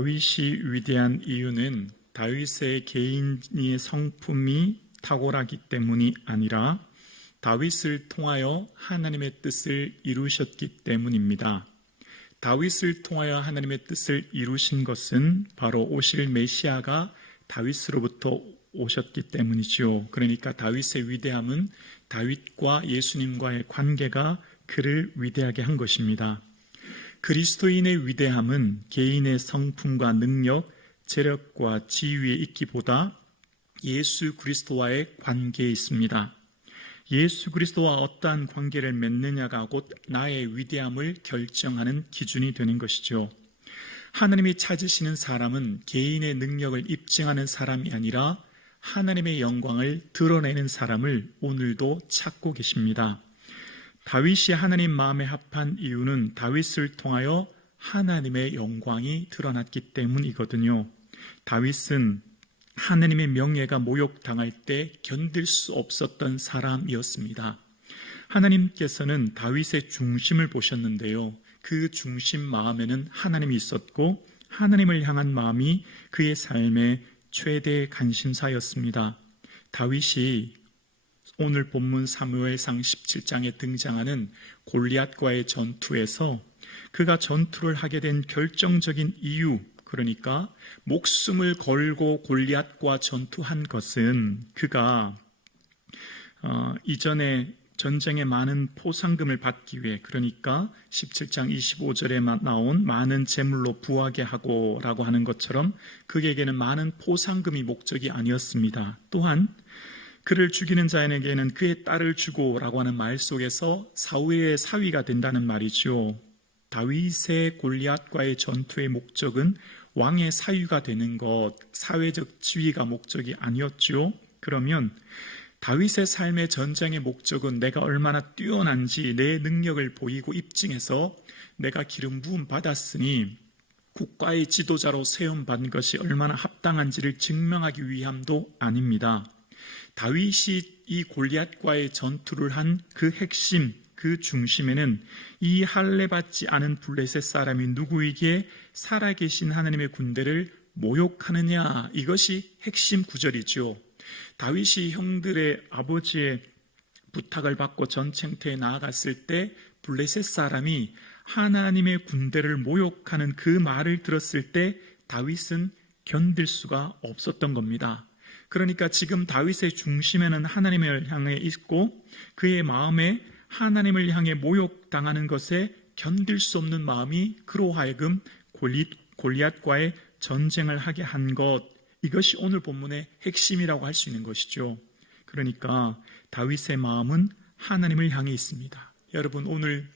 다윗이 위대한 이유는 다윗의 개인의 성품이 탁월하기 때문이 아니라 다윗을 통하여 하나님의 뜻을 이루셨기 때문입니다. 다윗을 통하여 하나님의 뜻을 이루신 것은 바로 오실 메시아가 다윗으로부터 오셨기 때문이지요. 그러니까 다윗의 위대함은 다윗과 예수님과의 관계가 그를 위대하게 한 것입니다. 그리스도인의 위대함은 개인의 성품과 능력, 재력과 지위에 있기보다 예수 그리스도와의 관계에 있습니다. 예수 그리스도와 어떠한 관계를 맺느냐가 곧 나의 위대함을 결정하는 기준이 되는 것이죠. 하나님이 찾으시는 사람은 개인의 능력을 입증하는 사람이 아니라 하나님의 영광을 드러내는 사람을 오늘도 찾고 계십니다. 다윗이 하나님 마음에 합한 이유는 다윗을 통하여 하나님의 영광이 드러났기 때문이거든요. 다윗은 하나님의 명예가 모욕당할 때 견딜 수 없었던 사람이었습니다. 하나님께서는 다윗의 중심을 보셨는데요. 그 중심 마음에는 하나님이 있었고 하나님을 향한 마음이 그의 삶의 최대 관심사였습니다. 다윗이 오늘 본문 사무엘상 17장에 등장하는 골리앗과의 전투에서 그가 전투를 하게 된 결정적인 이유, 그러니까 목숨을 걸고 골리앗과 전투한 것은 그가 이전에 전쟁에 많은 포상금을 받기 위해, 그러니까 17장 25절에 나온 많은 재물로 부하게 하고 라고 하는 것처럼 그에게는 많은 포상금이 목적이 아니었습니다. 또한 그를 죽이는 자에게는 그의 딸을 주고 라고 하는 말 속에서 사후의 사위가 된다는 말이죠. 다윗의 골리앗과의 전투의 목적은 왕의 사위가 되는 것, 사회적 지위가 목적이 아니었죠. 그러면 다윗의 삶의 전쟁의 목적은 내가 얼마나 뛰어난지 내 능력을 보이고 입증해서 내가 기름 부음 받았으니 국가의 지도자로 세움받은 것이 얼마나 합당한지를 증명하기 위함도 아닙니다. 다윗이 이 골리앗과의 전투를 한 그 핵심, 그 중심에는 이 할례받지 않은 블레셋 사람이 누구에게 살아계신 하나님의 군대를 모욕하느냐, 이것이 핵심 구절이죠. 다윗이 형들의 아버지의 부탁을 받고 전쟁터에 나아갔을 때 블레셋 사람이 하나님의 군대를 모욕하는 그 말을 들었을 때 다윗은 견딜 수가 없었던 겁니다. 그러니까 지금 다윗의 중심에는 하나님을 향해 있고 그의 마음에 하나님을 향해 모욕당하는 것에 견딜 수 없는 마음이 그로 하여금 골리앗과의 전쟁을 하게 한 것, 이것이 오늘 본문의 핵심이라고 할 수 있는 것이죠. 그러니까 다윗의 마음은 하나님을 향해 있습니다. 여러분, 오늘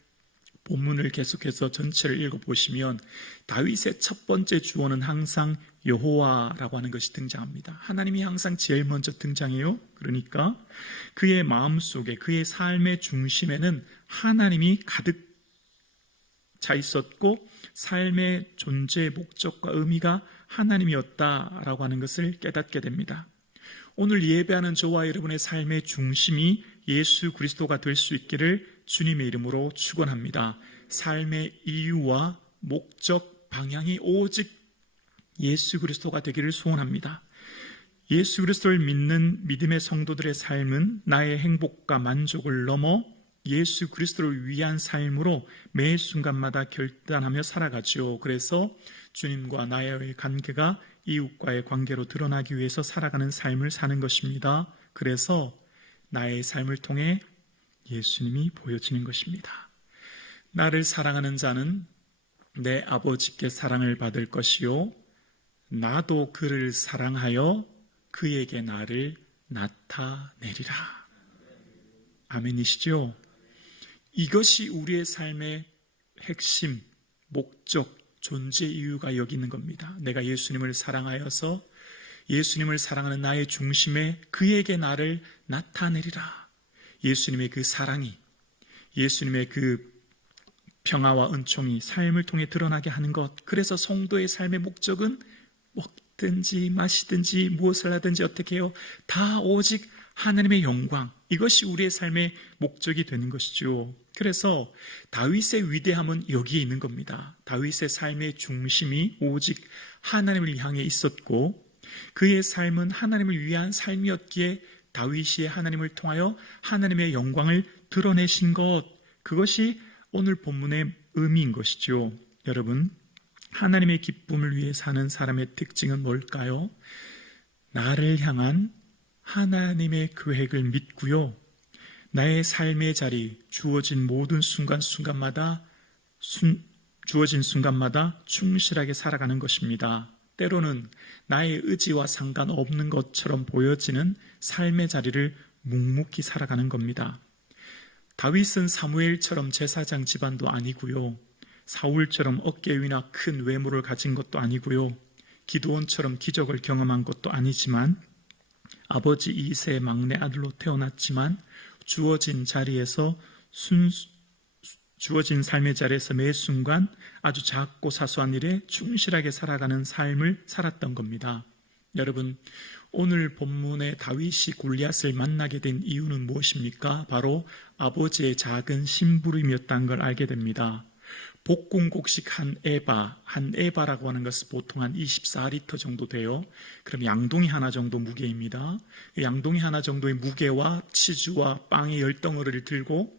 본문을 계속해서 전체를 읽어보시면 다윗의 첫 번째 주어는 항상 여호와라고 하는 것이 등장합니다. 하나님이 항상 제일 먼저 등장해요. 그러니까 그의 마음속에, 그의 삶의 중심에는 하나님이 가득 차 있었고 삶의 존재의 목적과 의미가 하나님이었다라고 하는 것을 깨닫게 됩니다. 오늘 예배하는 저와 여러분의 삶의 중심이 예수 그리스도가 될 수 있기를 주님의 이름으로 축원합니다. 삶의 이유와 목적, 방향이 오직 예수 그리스도가 되기를 소원합니다. 예수 그리스도를 믿는 믿음의 성도들의 삶은 나의 행복과 만족을 넘어 예수 그리스도를 위한 삶으로 매 순간마다 결단하며 살아가죠. 그래서 주님과 나의 관계가 이웃과의 관계로 드러나기 위해서 살아가는 삶을 사는 것입니다. 그래서 나의 삶을 통해 예수님이 보여지는 것입니다. 나를 사랑하는 자는 내 아버지께 사랑을 받을 것이요 나도 그를 사랑하여 그에게 나를 나타내리라. 아멘이시죠? 이것이 우리의 삶의 핵심, 목적, 존재 이유가 여기 있는 겁니다. 내가 예수님을 사랑하여서 예수님을 사랑하는 나의 중심에 그에게 나를 나타내리라. 예수님의 그 사랑이, 예수님의 그 평화와 은총이 삶을 통해 드러나게 하는 것. 그래서 성도의 삶의 목적은 먹든지 마시든지 무엇을 하든지 어떻게 해요? 다 오직 하나님의 영광, 이것이 우리의 삶의 목적이 되는 것이죠. 그래서 다윗의 위대함은 여기에 있는 겁니다. 다윗의 삶의 중심이 오직 하나님을 향해 있었고 그의 삶은 하나님을 위한 삶이었기에 다윗이 하나님을 통하여 하나님의 영광을 드러내신 것, 그것이 오늘 본문의 의미인 것이죠. 여러분, 하나님의 기쁨을 위해 사는 사람의 특징은 뭘까요? 나를 향한 하나님의 계획을 믿고요, 나의 삶의 자리, 주어진 모든 순간순간마다 충실하게 살아가는 것입니다. 때로는 나의 의지와 상관없는 것처럼 보여지는 삶의 자리를 묵묵히 살아가는 겁니다. 다윗은 사무엘처럼 제사장 집안도 아니고요, 사울처럼 어깨 위나 큰 외모를 가진 것도 아니고요, 기드온처럼 기적을 경험한 것도 아니지만 아버지 이새의 막내 아들로 태어났지만 주어진 삶의 자리에서 매 순간 아주 작고 사소한 일에 충실하게 살아가는 삶을 살았던 겁니다. 여러분, 오늘 본문의 다윗이 골리앗을 만나게 된 이유는 무엇입니까? 바로 아버지의 작은 심부름이었다는 걸 알게 됩니다. 볶음곡식 한 에바라고 하는 것은 보통 한 24리터 정도 돼요. 그럼 양동이 하나 정도 무게입니다. 양동이 하나 정도의 무게와 치즈와 빵의 10덩어리를 들고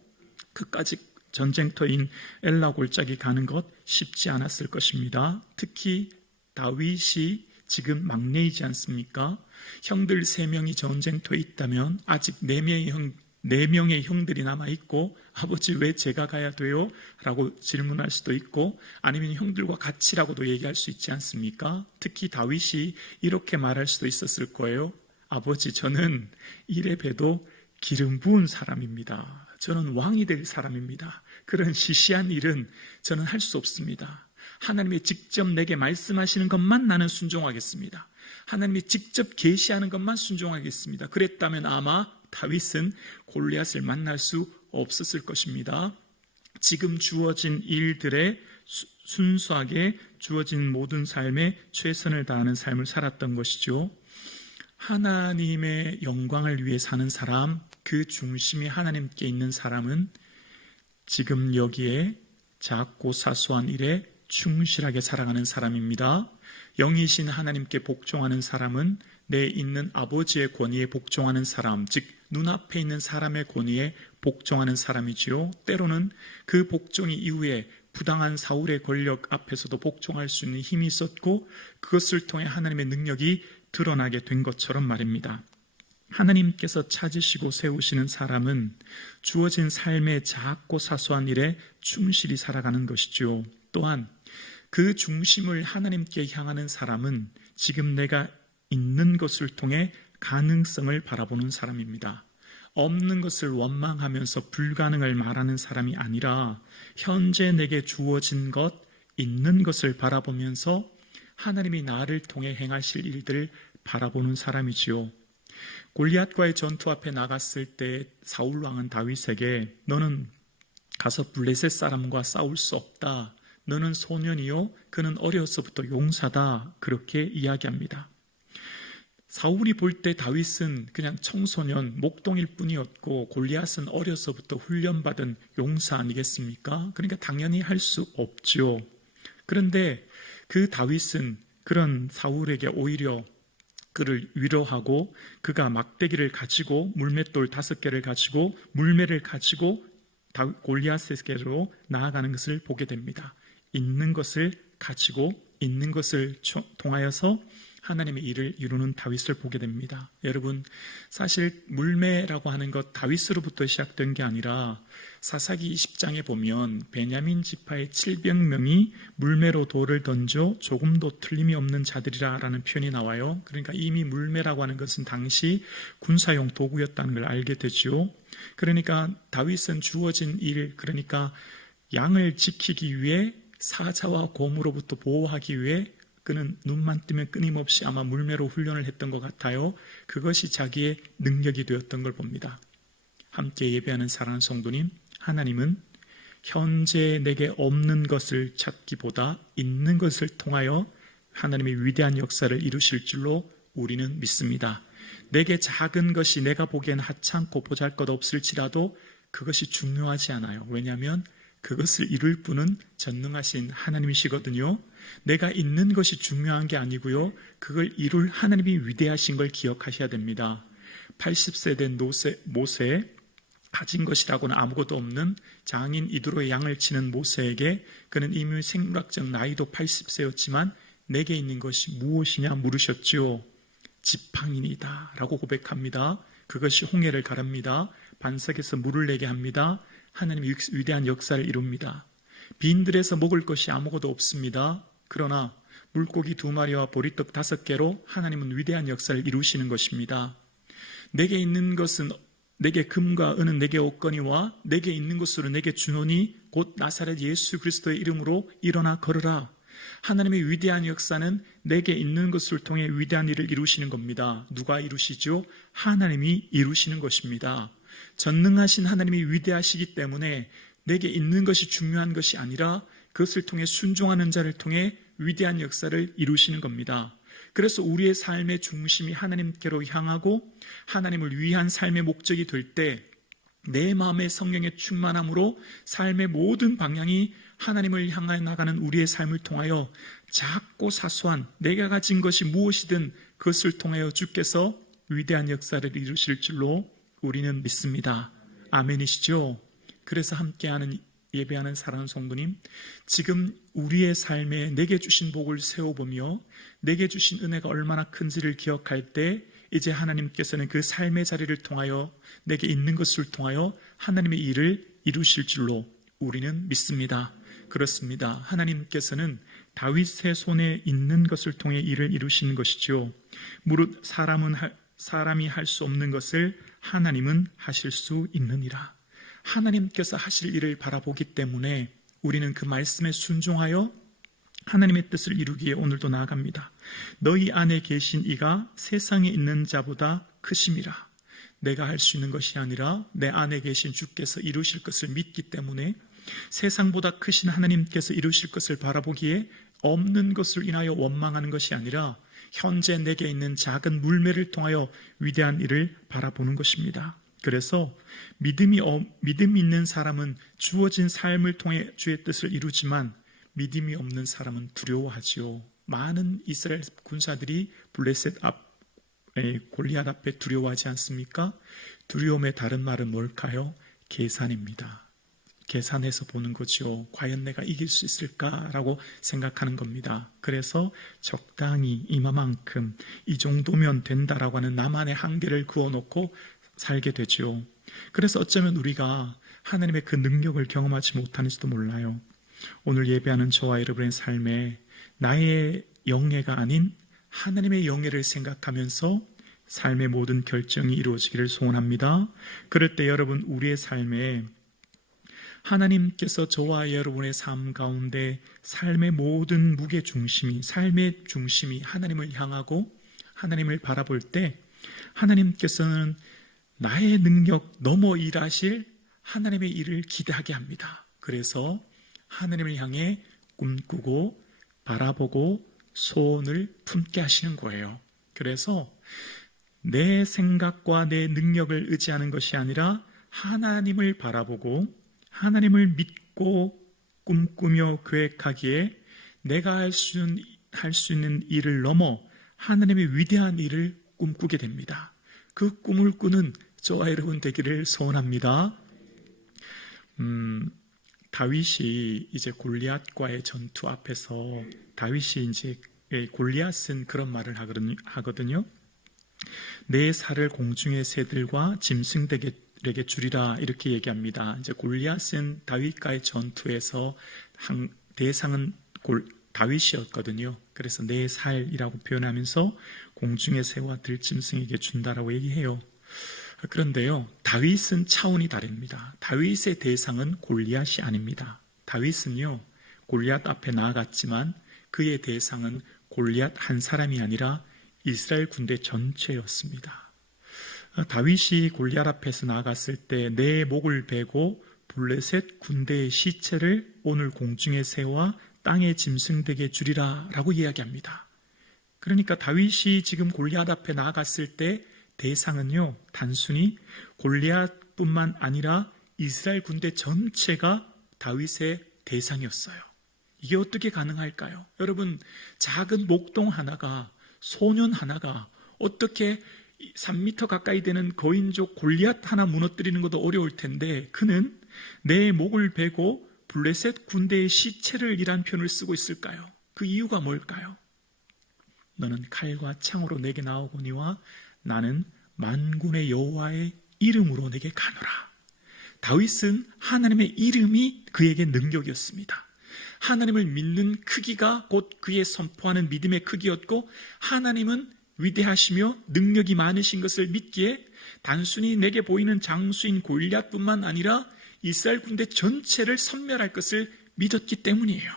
그까지 전쟁터인 엘라 골짜기 가는 것 쉽지 않았을 것입니다. 특히 다윗이 지금 막내이지 않습니까? 형들 3명이 전쟁터에 있다면 아직 4명의 형들이 남아있고 아버지 왜 제가 가야 돼요? 라고 질문할 수도 있고 아니면 형들과 같이라고도 얘기할 수 있지 않습니까? 특히 다윗이 이렇게 말할 수도 있었을 거예요. 아버지, 저는 이래 봬도 기름 부은 사람입니다. 저는 왕이 될 사람입니다. 그런 시시한 일은 저는 할 수 없습니다. 하나님이 직접 내게 말씀하시는 것만 나는 순종하겠습니다. 하나님이 직접 계시하는 것만 순종하겠습니다. 그랬다면 아마 다윗은 골리앗을 만날 수 없었을 것입니다. 지금 주어진 일들에 순수하게 주어진 모든 삶에 최선을 다하는 삶을 살았던 것이죠. 하나님의 영광을 위해 사는 사람, 그 중심이 하나님께 있는 사람은 지금 여기에 작고 사소한 일에 충실하게 살아가는 사람입니다. 영이신 하나님께 복종하는 사람은 내 있는 아버지의 권위에 복종하는 사람, 즉 눈앞에 있는 사람의 권위에 복종하는 사람이지요. 때로는 그 복종 이후에 부당한 사울의 권력 앞에서도 복종할 수 있는 힘이 있었고 그것을 통해 하나님의 능력이 드러나게 된 것처럼 말입니다. 하나님께서 찾으시고 세우시는 사람은 주어진 삶의 작고 사소한 일에 충실히 살아가는 것이죠. 또한 그 중심을 하나님께 향하는 사람은 지금 내가 있는 것을 통해 가능성을 바라보는 사람입니다. 없는 것을 원망하면서 불가능을 말하는 사람이 아니라 현재 내게 주어진 것, 있는 것을 바라보면서 하나님이 나를 통해 행하실 일들을 바라보는 사람이지요. 골리앗과의 전투 앞에 나갔을 때 사울 왕은 다윗에게 너는 가서 블레셋 사람과 싸울 수 없다. 너는 소년이요 그는 어려서부터 용사다. 그렇게 이야기합니다. 사울이 볼 때 다윗은 그냥 청소년, 목동일 뿐이었고 골리앗은 어려서부터 훈련받은 용사 아니겠습니까? 그러니까 당연히 할 수 없죠. 그런데 그 다윗은 그런 사울에게 오히려 그를 위로하고 그가 막대기를 가지고 물맷돌 5개를 가지고 물매를 가지고 골리앗에게로 나아가는 것을 보게 됩니다. 있는 것을 가지고 있는 것을 통하여서 하나님의 일을 이루는 다윗을 보게 됩니다. 여러분, 사실 물매라고 하는 것 다윗으로부터 시작된 게 아니라 사사기 20장에 보면 베냐민 지파의 700명이 물매로 돌을 던져 조금도 틀림이 없는 자들이라는 표현이 나와요. 그러니까 이미 물매라고 하는 것은 당시 군사용 도구였다는 걸 알게 되죠. 그러니까 다윗은 주어진 일, 그러니까 양을 지키기 위해 사자와 곰으로부터 보호하기 위해 그는 눈만 뜨면 끊임없이 아마 물매로 훈련을 했던 것 같아요. 그것이 자기의 능력이 되었던 걸 봅니다. 함께 예배하는 사랑하는 성도님, 하나님은 현재 내게 없는 것을 찾기보다 있는 것을 통하여 하나님의 위대한 역사를 이루실 줄로 우리는 믿습니다. 내게 작은 것이 내가 보기엔 하찮고 보잘것없을지라도 그것이 중요하지 않아요. 왜냐하면 그것을 이룰 분은 전능하신 하나님이시거든요. 내가 있는 것이 중요한 게 아니고요, 그걸 이룰 하나님이 위대하신 걸 기억하셔야 됩니다. 80세 된 모세, 가진 것이라고는 아무것도 없는 장인 이드로의 양을 치는 모세에게 그는 이미 생물학적 나이도 80세였지만 내게 있는 것이 무엇이냐 물으셨지요. 지팡이니다 라고 고백합니다. 그것이 홍해를 가릅니다. 반석에서 물을 내게 합니다. 하나님의 위대한 역사를 이룹니다. 빈들에서 먹을 것이 아무것도 없습니다. 그러나 물고기 2마리와 보리떡 5개로 하나님은 위대한 역사를 이루시는 것입니다. 내게 있는 것은, 내게 금과 은은 내게 없거니와 내게 있는 것으로 내게 주노니 곧 나사렛 예수 그리스도의 이름으로 일어나 걸으라. 하나님의 위대한 역사는 내게 있는 것을 통해 위대한 일을 이루시는 겁니다. 누가 이루시죠? 하나님이 이루시는 것입니다. 전능하신 하나님이 위대하시기 때문에 내게 있는 것이 중요한 것이 아니라 그것을 통해 순종하는 자를 통해 위대한 역사를 이루시는 겁니다. 그래서 우리의 삶의 중심이 하나님께로 향하고 하나님을 위한 삶의 목적이 될 때 내 마음의 성령의 충만함으로 삶의 모든 방향이 하나님을 향해 나가는 우리의 삶을 통하여 작고 사소한 내가 가진 것이 무엇이든 그것을 통하여 주께서 위대한 역사를 이루실 줄로 우리는 믿습니다. 아멘이시죠? 그래서 함께하는 예배하는 사랑하는 성도님, 지금 우리의 삶에 내게 주신 복을 세워보며 내게 주신 은혜가 얼마나 큰지를 기억할 때 이제 하나님께서는 그 삶의 자리를 통하여 내게 있는 것을 통하여 하나님의 일을 이루실 줄로 우리는 믿습니다. 그렇습니다. 하나님께서는 다윗의 손에 있는 것을 통해 일을 이루시는 것이죠. 무릇 사람이 할 수 없는 것을 하나님은 하실 수 있느니라. 하나님께서 하실 일을 바라보기 때문에 우리는 그 말씀에 순종하여 하나님의 뜻을 이루기에 오늘도 나아갑니다. 너희 안에 계신 이가 세상에 있는 자보다 크심이라. 내가 할 수 있는 것이 아니라 내 안에 계신 주께서 이루실 것을 믿기 때문에 세상보다 크신 하나님께서 이루실 것을 바라보기에 없는 것을 인하여 원망하는 것이 아니라 현재 내게 있는 작은 물매를 통하여 위대한 일을 바라보는 것입니다. 그래서 믿음이 있는 사람은 주어진 삶을 통해 주의 뜻을 이루지만 믿음이 없는 사람은 두려워하지요. 많은 이스라엘 군사들이 블레셋 골리앗 앞에 두려워하지 않습니까? 두려움의 다른 말은 뭘까요? 계산입니다. 계산해서 보는 거죠. 과연 내가 이길 수 있을까라고 생각하는 겁니다. 그래서 적당히 이만큼 이 정도면 된다라고 하는 나만의 한계를 그어놓고 살게 되죠. 그래서 어쩌면 우리가 하나님의 그 능력을 경험하지 못하는지도 몰라요. 오늘 예배하는 저와 여러분의 삶에 나의 영예가 아닌 하나님의 영예를 생각하면서 삶의 모든 결정이 이루어지기를 소원합니다. 그럴 때 여러분, 우리의 삶에 하나님께서 저와 여러분의 삶 가운데 삶의 모든 무게 중심이, 삶의 중심이 하나님을 향하고 하나님을 바라볼 때 하나님께서는 나의 능력 넘어 일하실 하나님의 일을 기대하게 합니다. 그래서 하나님을 향해 꿈꾸고 바라보고 소원을 품게 하시는 거예요. 그래서 내 생각과 내 능력을 의지하는 것이 아니라 하나님을 바라보고 하나님을 믿고 꿈꾸며 계획하기에 내가 할 수 있는 일을 넘어 하나님의 위대한 일을 꿈꾸게 됩니다. 그 꿈을 꾸는 저와 여러분 되기를 소원합니다. 다윗이 이제 골리앗과의 전투 앞에서 다윗이 이제 골리앗은 그런 말을 하거든요. 내 살을 공중의 새들과 짐승들에게 주리라 이렇게 얘기합니다. 이제 골리앗은 다윗과의 전투에서 대상은 다윗이었거든요. 그래서 내 살이라고 표현하면서 공중의 새와 들짐승에게 준다라고 얘기해요. 그런데요, 다윗은 차원이 다릅니다. 다윗의 대상은 골리앗이 아닙니다. 다윗은요, 골리앗 앞에 나아갔지만 그의 대상은 골리앗 한 사람이 아니라 이스라엘 군대 전체였습니다. 다윗이 골리앗 앞에서 나아갔을 때 내 목을 베고 블레셋 군대의 시체를 오늘 공중의 새와 땅의 짐승들에게 주리라 라고 이야기합니다. 그러니까 다윗이 지금 골리앗 앞에 나아갔을 때 대상은요, 단순히 골리앗뿐만 아니라 이스라엘 군대 전체가 다윗의 대상이었어요. 이게 어떻게 가능할까요? 여러분, 작은 목동 하나가, 소년 하나가 어떻게 3m 가까이 되는 거인족 골리앗 하나 무너뜨리는 것도 어려울 텐데, 그는 내 목을 베고 블레셋 군대의 시체를 이란 표현을 쓰고 있을까요? 그 이유가 뭘까요? 너는 칼과 창으로 내게 나오거니와 나는 만군의 여호와의 이름으로 내게 가노라. 다윗은 하나님의 이름이 그에게 능력이었습니다. 하나님을 믿는 크기가 곧 그의 선포하는 믿음의 크기였고, 하나님은 위대하시며 능력이 많으신 것을 믿기에 단순히 내게 보이는 장수인 골리앗뿐만 아니라 이스라엘 군대 전체를 섬멸할 것을 믿었기 때문이에요.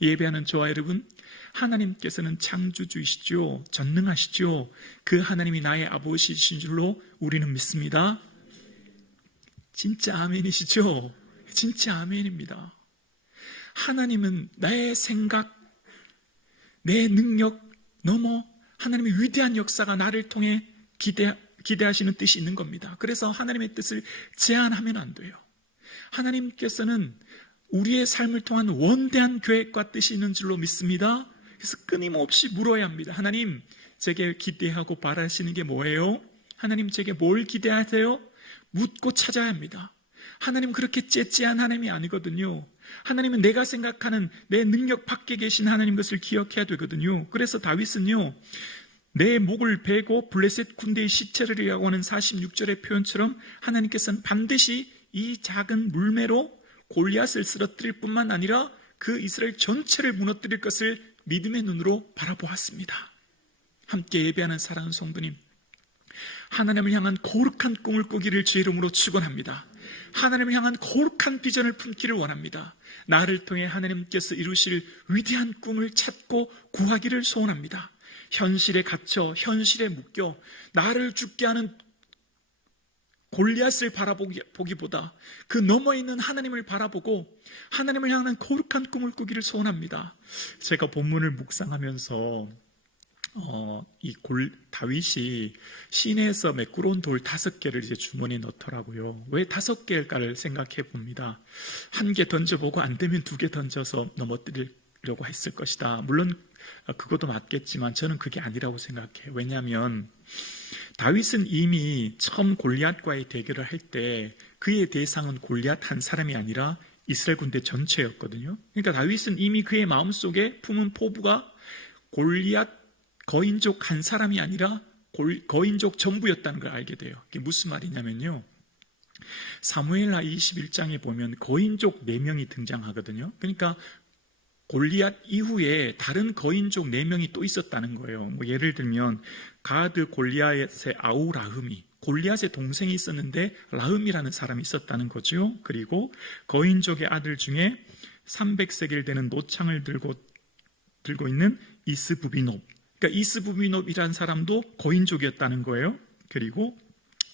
예배하는 저와 여러분, 하나님께서는 창조주이시죠. 전능하시죠. 그 하나님이 나의 아버지이신 줄로 우리는 믿습니다. 진짜 아멘이시죠? 진짜 아멘입니다. 하나님은 나의 생각, 내 능력 넘어 하나님의 위대한 역사가 나를 통해 기대하시는 뜻이 있는 겁니다. 그래서 하나님의 뜻을 제한하면 안 돼요. 하나님께서는 우리의 삶을 통한 원대한 계획과 뜻이 있는 줄로 믿습니다. 그래서 끊임없이 물어야 합니다. 하나님, 제게 기대하고 바라시는 게 뭐예요? 하나님, 제게 뭘 기대하세요? 묻고 찾아야 합니다. 하나님 그렇게 째째한 하나님이 아니거든요. 하나님은 내가 생각하는 내 능력 밖에 계신 하나님 것을 기억해야 되거든요. 그래서 다윗은요, 내 목을 베고 블레셋 군대의 시체를 이라고 하는 46절의 표현처럼 하나님께서는 반드시 이 작은 물매로 골리앗을 쓰러뜨릴 뿐만 아니라 그 이스라엘 전체를 무너뜨릴 것을 믿음의 눈으로 바라보았습니다. 함께 예배하는 사랑하는 성도님, 하나님을 향한 거룩한 꿈을 꾸기를 주의 이름으로 축원합니다. 하나님을 향한 거룩한 비전을 품기를 원합니다. 나를 통해 하나님께서 이루실 위대한 꿈을 찾고 구하기를 소원합니다. 현실에 갇혀 현실에 묶여 나를 죽게 하는 골리앗을 바라보기보다 그 너머에 있는 하나님을 바라보고 하나님을 향한 거룩한 꿈을 꾸기를 소원합니다. 제가 본문을 묵상하면서 다윗이 시내에서 매끄러운 돌 5개를 이제 주머니에 넣더라고요. 왜 5개일까를 생각해 봅니다. 1개 던져보고 안 되면 2개 던져서 넘어뜨리려고 했을 것이다. 물론 그것도 맞겠지만 저는 그게 아니라고 생각해요. 왜냐하면 다윗은 이미 처음 골리앗과의 대결을 할 때 그의 대상은 골리앗 한 사람이 아니라 이스라엘 군대 전체였거든요. 그러니까 다윗은 이미 그의 마음속에 품은 포부가 골리앗 거인족 한 사람이 아니라 거인족 전부였다는 걸 알게 돼요. 이게 무슨 말이냐면요, 사무엘하 21장에 보면 거인족 4명이 등장하거든요. 그러니까 골리앗 이후에 다른 거인족 4명이 또 있었다는 거예요. 예를 들면 가드 골리앗의 아우 라흠이, 골리앗의 동생이 있었는데 라흠이라는 사람이 있었다는 거죠. 그리고 거인족의 아들 중에 300세겔 되는 노창을 들고 있는 이스부비노b, 그러니까 이스부비노이라는 사람도 거인족이었다는 거예요. 그리고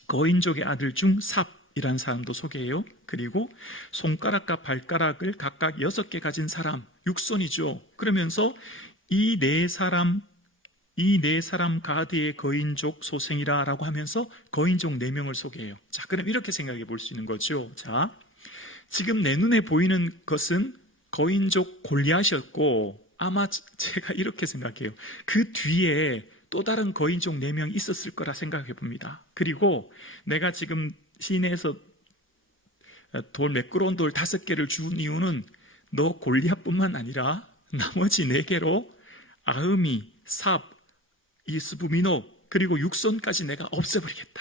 거인족의 아들 중 삽이라는 사람도 소개해요. 그리고 손가락과 발가락을 각각 6개 가진 사람, 육손이죠. 그러면서 이 네 사람 가드의 거인족 소생이라고 하면서 거인족 4명을 소개해요. 자, 그럼 이렇게 생각해 볼 수 있는 거죠. 자, 지금 내 눈에 보이는 것은 거인족 골리앗이었고, 아마 제가 이렇게 생각해요. 그 뒤에 또 다른 거인족 4명 있었을 거라 생각해 봅니다. 그리고 내가 지금 시내에서 매끄러운 돌 5개를 준 이유는 너 골리앗뿐만 아니라 나머지 4개로 아흐미, 삽, 이스부미노 그리고 육손까지 내가 없애버리겠다.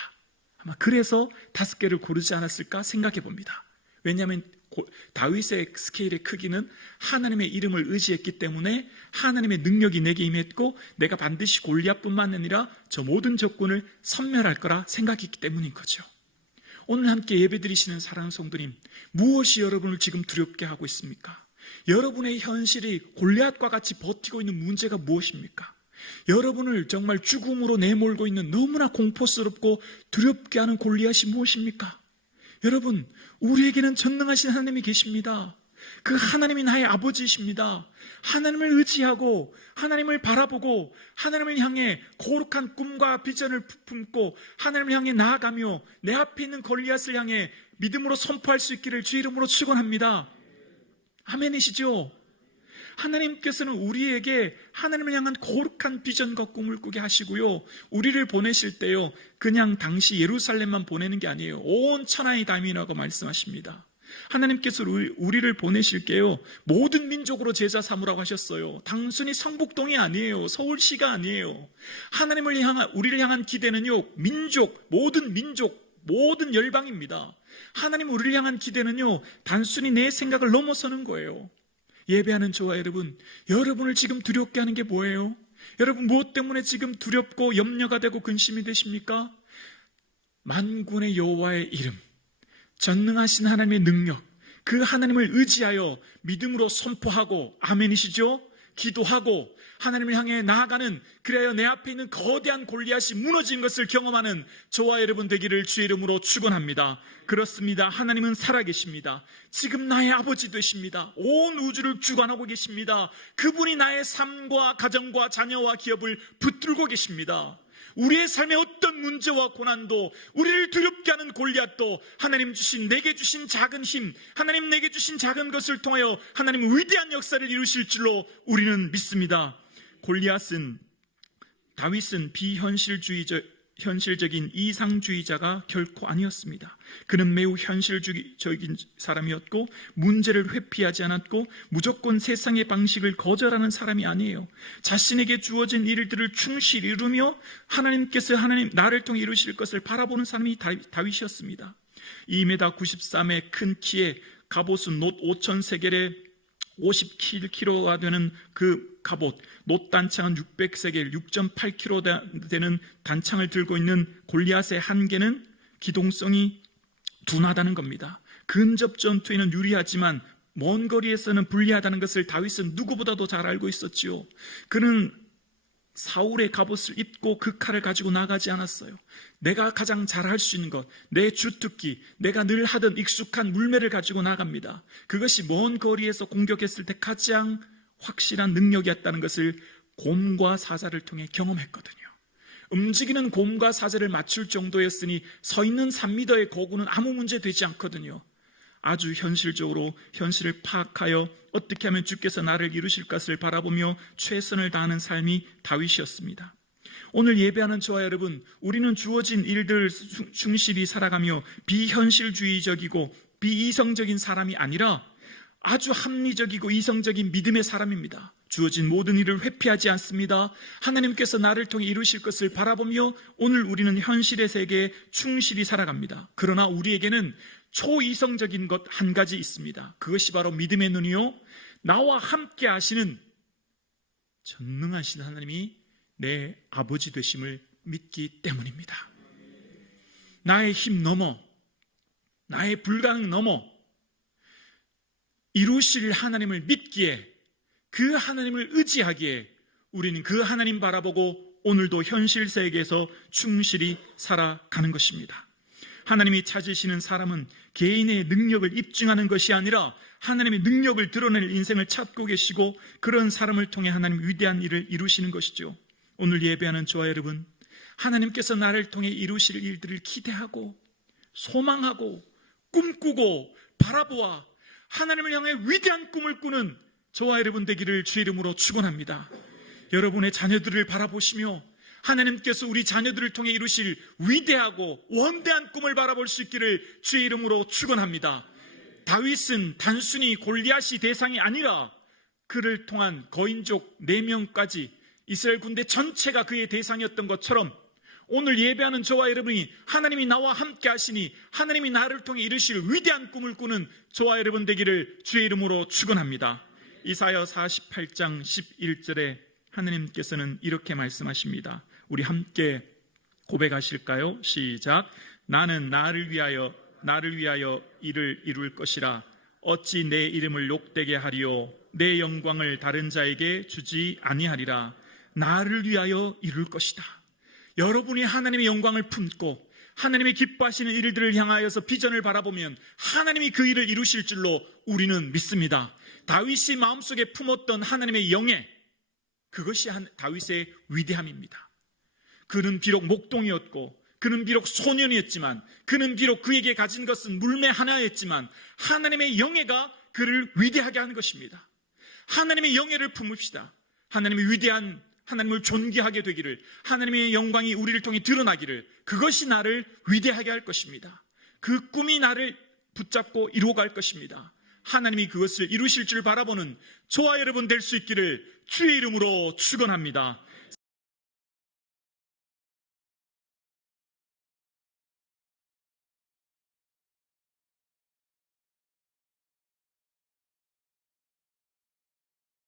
아마 그래서 5개를 고르지 않았을까 생각해 봅니다. 왜냐하면 다윗의 스케일의 크기는 하나님의 이름을 의지했기 때문에 하나님의 능력이 내게 임했고 내가 반드시 골리앗뿐만 아니라 저 모든 적군을 섬멸할 거라 생각했기 때문인 거죠. 오늘 함께 예배드리시는 사랑하는 성도님, 무엇이 여러분을 지금 두렵게 하고 있습니까? 여러분의 현실이 골리앗과 같이 버티고 있는 문제가 무엇입니까? 여러분을 정말 죽음으로 내몰고 있는 너무나 공포스럽고 두렵게 하는 골리앗이 무엇입니까? 여러분, 우리에게는 전능하신 하나님이 계십니다. 그 하나님이 나의 아버지이십니다. 하나님을 의지하고 하나님을 바라보고 하나님을 향해 거룩한 꿈과 비전을 품고 하나님을 향해 나아가며 내 앞에 있는 골리앗을 향해 믿음으로 선포할 수 있기를 주 이름으로 축원합니다. 아멘이시죠? 하나님께서는 우리에게 하나님을 향한 거룩한 비전과 꿈을 꾸게 하시고요, 우리를 보내실 때요, 그냥 당시 예루살렘만 보내는 게 아니에요. 온 천하의 다민이라고 말씀하십니다. 하나님께서 우리를 보내실 게요, 모든 민족으로 제자 삼으라고 하셨어요. 단순히 성북동이 아니에요. 서울시가 아니에요. 우리를 향한 기대는요, 모든 열방입니다. 하나님 우리를 향한 기대는요, 단순히 내 생각을 넘어서는 거예요. 예배하는 저와 여러분을 지금 두렵게 하는 게 뭐예요? 여러분 무엇 때문에 지금 두렵고 염려가 되고 근심이 되십니까? 만군의 여호와의 이름, 전능하신 하나님의 능력, 그 하나님을 의지하여 믿음으로 선포하고, 아멘이시죠? 기도하고 하나님을 향해 나아가는, 그래야 내 앞에 있는 거대한 골리앗이 무너진 것을 경험하는 저와 여러분 되기를 주의 이름으로 축원합니다. 그렇습니다. 하나님은 살아계십니다. 지금 나의 아버지 되십니다. 온 우주를 주관하고 계십니다. 그분이 나의 삶과 가정과 자녀와 기업을 붙들고 계십니다. 우리의 삶의 어떤 문제와 고난도, 우리를 두렵게 하는 골리앗도 내게 주신 작은 힘, 하나님 내게 주신 작은 것을 통하여 하나님은 위대한 역사를 이루실 줄로 우리는 믿습니다. 다윗은 현실적인 이상주의자가 결코 아니었습니다. 그는 매우 현실적인 사람이었고, 문제를 회피하지 않았고, 무조건 세상의 방식을 거절하는 사람이 아니에요. 자신에게 주어진 일들을 충실히 이루며 하나님 나를 통해 이루실 것을 바라보는 사람이 다윗이었습니다. 2m 93의 큰 키에 갑옷은 놋 5,000세겔에 50kg가 되는 그 갑옷, 놋 단창은 600세겔, 6.8kg 되는 단창을 들고 있는 골리앗의 한계는 기동성이 둔하다는 겁니다. 근접 전투에는 유리하지만 먼 거리에서는 불리하다는 것을 다윗은 누구보다도 잘 알고 있었지요. 그는 사울의 갑옷을 입고 그 칼을 가지고 나가지 않았어요. 내가 가장 잘할 수 있는 것, 내 주특기, 내가 늘 하던 익숙한 물매를 가지고 나갑니다. 그것이 먼 거리에서 공격했을 때 가장 확실한 능력이었다는 것을 곰과 사자를 통해 경험했거든요. 움직이는 곰과 사자를 맞출 정도였으니 서 있는 3m의 거구는 아무 문제 되지 않거든요. 아주 현실적으로 현실을 파악하여 어떻게 하면 주께서 나를 이루실 것을 바라보며 최선을 다하는 삶이 다윗이었습니다. 오늘 예배하는 저와 여러분, 우리는 주어진 일들을 충실히 살아가며 비현실주의적이고 비이성적인 사람이 아니라 아주 합리적이고 이성적인 믿음의 사람입니다. 주어진 모든 일을 회피하지 않습니다. 하나님께서 나를 통해 이루실 것을 바라보며 오늘 우리는 현실의 세계에 충실히 살아갑니다. 그러나 우리에게는 초이성적인 것 한 가지 있습니다. 그것이 바로 믿음의 눈이요, 나와 함께 하시는 전능하신 하나님이 내 아버지 되심을 믿기 때문입니다. 나의 힘 넘어, 나의 불가능 넘어 이루실 하나님을 믿기에, 그 하나님을 의지하기에 우리는 그 하나님 바라보고 오늘도 현실 세계에서 충실히 살아가는 것입니다. 하나님이 찾으시는 사람은 개인의 능력을 입증하는 것이 아니라 하나님의 능력을 드러낼 인생을 찾고 계시고, 그런 사람을 통해 하나님 위대한 일을 이루시는 것이죠. 오늘 예배하는 저와 여러분, 하나님께서 나를 통해 이루실 일들을 기대하고 소망하고 꿈꾸고 바라보아 하나님을 향해 위대한 꿈을 꾸는 저와 여러분 되기를 주의 이름으로 축원합니다. 여러분의 자녀들을 바라보시며 하나님께서 우리 자녀들을 통해 이루실 위대하고 원대한 꿈을 바라볼 수 있기를 주의 이름으로 축원합니다. 다윗은 단순히 골리앗이 대상이 아니라 그를 통한 거인족 4명까지 이스라엘 군대 전체가 그의 대상이었던 것처럼, 오늘 예배하는 저와 여러분이 하나님이 나와 함께 하시니 하나님이 나를 통해 이루실 위대한 꿈을 꾸는 저와 여러분 되기를 주의 이름으로 축원합니다. 이사야 48장 11절에 하나님께서는 이렇게 말씀하십니다. 우리 함께 고백하실까요? 시작. 나는 나를 위하여 이를 이룰 것이라. 어찌 내 이름을 욕되게 하리요, 내 영광을 다른 자에게 주지 아니하리라. 나를 위하여 이룰 것이다. 여러분이 하나님의 영광을 품고 하나님의 기뻐하시는 일들을 향하여서 비전을 바라보면 하나님이 그 일을 이루실 줄로 우리는 믿습니다. 다윗이 마음속에 품었던 하나님의 영예, 그것이 다윗의 위대함입니다. 그는 비록 목동이었고 그는 비록 소년이었지만, 그는 비록 그에게 가진 것은 물매 하나였지만 하나님의 영예가 그를 위대하게 하는 것입니다. 하나님의 영예를 품읍시다. 하나님의 위대한, 하나님을 존귀하게 되기를, 하나님의 영광이 우리를 통해 드러나기를, 그것이 나를 위대하게 할 것입니다. 그 꿈이 나를 붙잡고 이루어갈 것입니다. 하나님이 그것을 이루실 줄 바라보는 저와 여러분 될 수 있기를 주의 이름으로 축원합니다.